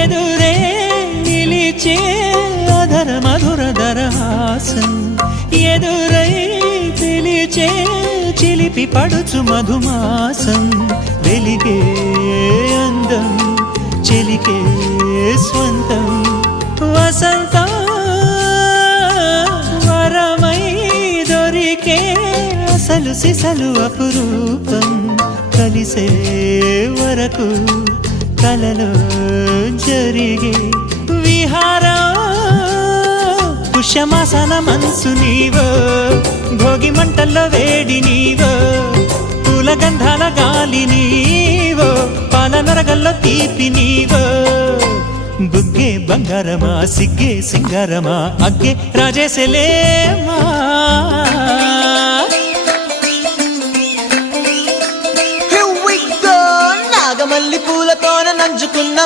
ఎదురే నిలిచే అధర మధుర దరహాసం ఎదురై పిలిచే చిలిపి పడుచు మధుమాసం వెలిగే అందం చెలికే స్వంతం వసంతం వరమై దొరికే అసలు సిసలు అపురూపం కలిసే వరకు కలలో జరిగే విహారం పుష్యమాసన మనసు నీవో భోగి మంటల్లో వేడి నీవో పూల గంధాల గాలి నీవో పాల నరగల్లో తీపి నీవో బుగ్గే బంగారమా సిగ్గే సింగారమా అగ్గే రాజేసెలేమా నాగమల్లి పూలతోన నంచుకున్న